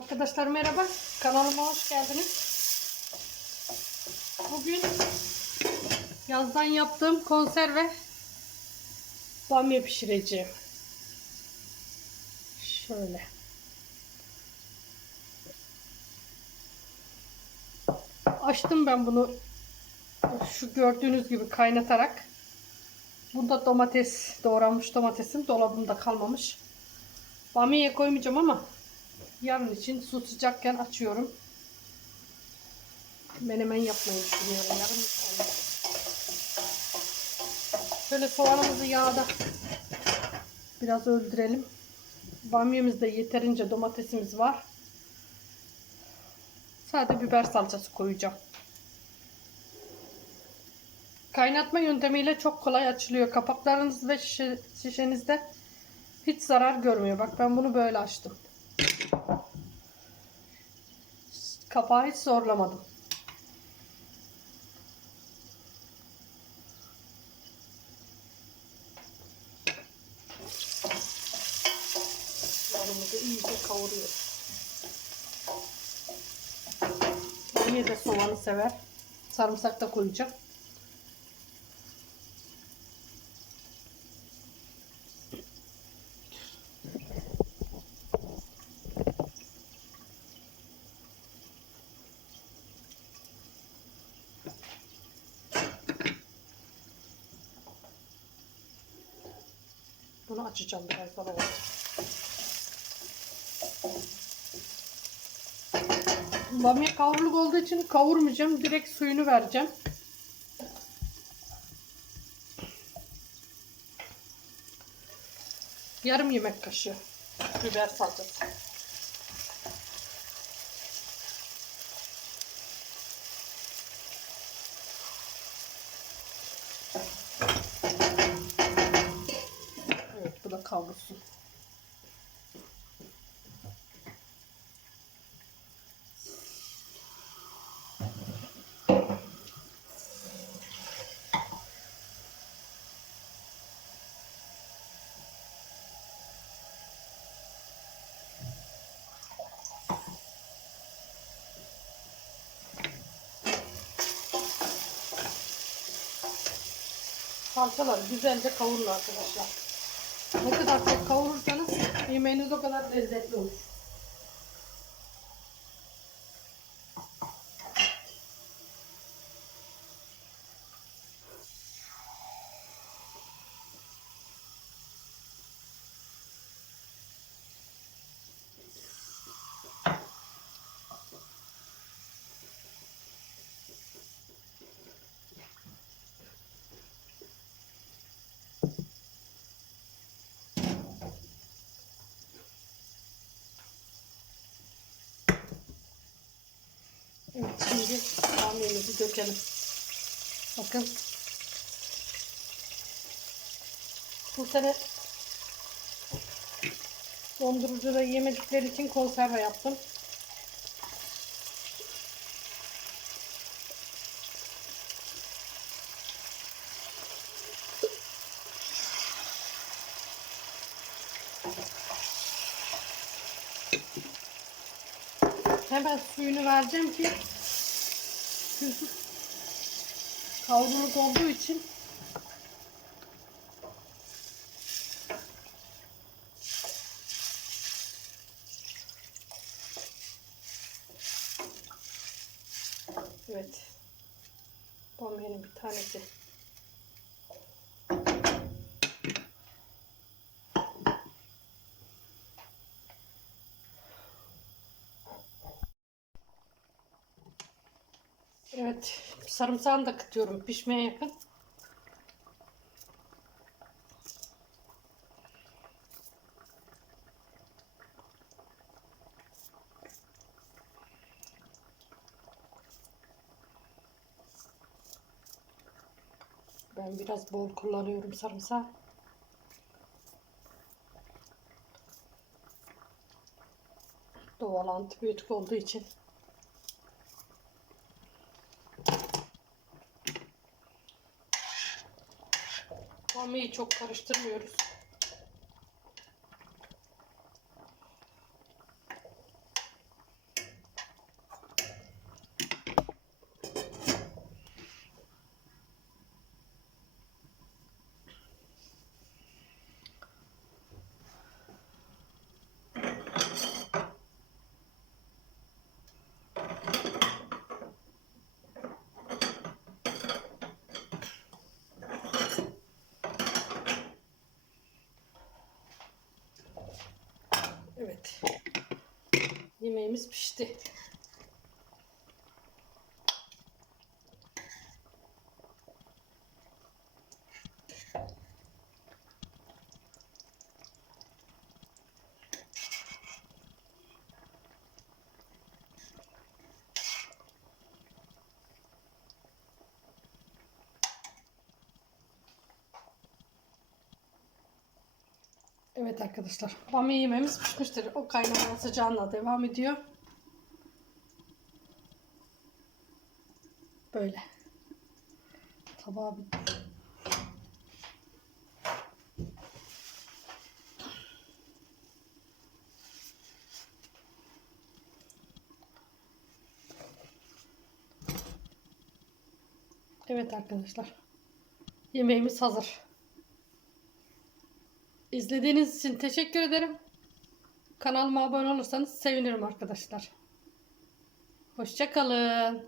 Arkadaşlar merhaba. Kanalıma hoş geldiniz. Bugün yazdan yaptığım konserve bamya pişireceğim. Şöyle. Açtım ben bunu şu gördüğünüz gibi kaynatarak. Bunda domates, doğranmış domatesim dolabımda kalmamış. Bamya'ya koymayacağım ama yarın için su sıcakken açıyorum. Menemen yapmayı düşünüyorum yarın. Şöyle soğanımızı yağda biraz öldürelim. Bamyamızda yeterince domatesimiz var. Sadece biber salçası koyacağım. Kaynatma yöntemiyle çok kolay açılıyor. Kapaklarınız ve şişe, şişenizde hiç zarar görmüyor. Bak ben bunu böyle açtım. Kapağı hiç zorlamadım. Soğanımızı iyice kavuruyoruz. Yine de soğanı sever. Sarımsak da koyacağım. Açacağım biraz sonra. Bamya kavruluk olduğu için kavurmayacağım. Direkt suyunu vereceğim. Yarım yemek kaşığı biber salçası. Evet bu da kavrulsun. Salçalar güzelce kavurun arkadaşlar. Ne kadar çok kavurursanız yemeğiniz o kadar lezzetli olur. Evet şimdi bamyamızı dökelim. Bakın. Bu sene dondurucuda yemedikleri için konserve yaptım. Hemen suyunu vereceğim ki çünkü kavruluk olduğu için Evet. Bamyanın bir tanesi. Evet, sarımsağını da kıtıyorum pişmeye yakın. Ben biraz bol kullanıyorum sarımsağı. Doğal antibiyotik olduğu için. Bamyayı çok karıştırmıyoruz. Yemeğimiz pişti. Evet arkadaşlar. Bamya yemeğimiz pişmiştir. O kaynama sıcağına devam ediyor. Böyle. Tabağa bir Evet arkadaşlar. Yemeğimiz hazır. İzlediğiniz için teşekkür ederim. Kanalıma abone olursanız sevinirim arkadaşlar. Hoşçakalın.